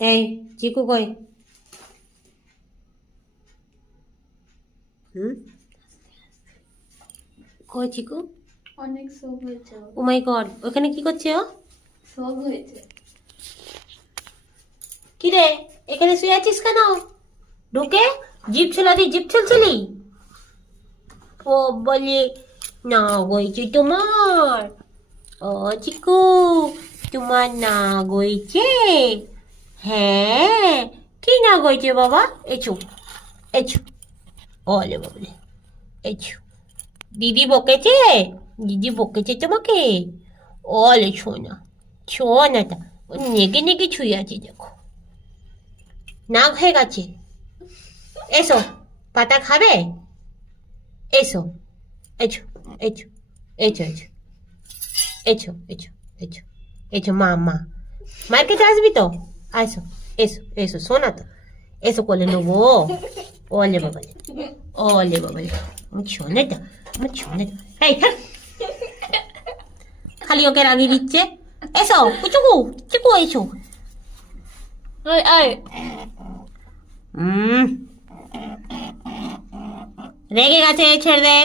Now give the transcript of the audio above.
এই চিকু কই? হুম, কই চিকু? অনেক শোক হয়েছে ও মাই গড, ওখানে কি করছে ও? শোক হয়েছে। কি রে, এখানে শুয়ে আছিস কেন? ঢুকে জিপ ছেলাদি, জিপ ছেলছিলি? ও বলে না গইছে তোমার। ও চিকু, তোমার না গইছে? হ্যাঁ, কি না গইছে বাবা? এছো, এছো। ওলে বাবলে, এছো। দিদি বকেছে? দিদি বকেছে তোমাকে? ওলে সোনা, সোনাটা ও নেগে নেগে ছুঁয়ে আছে দেখো, নাক হয়ে গেছে। এসো, পাতা খাবে? এসো, এছো, এছো, এছো, এছো, এছো, এছো, এছো, এছো, মা মা মার খেতে আসবি তো? আসো, এসো, এসো, শোনা তো, এসো কোলে নেবো। ওলে বাবালে, ওলে বাবালে, আমার শোনাটা, আমার শোনাটা। এই থাক, খালি ওকে রাগিয়ে দিচ্ছে। এসো কুচুকু, চিকু এসো। আয় আয়। রেগে গেছে, ছেড়ে দে।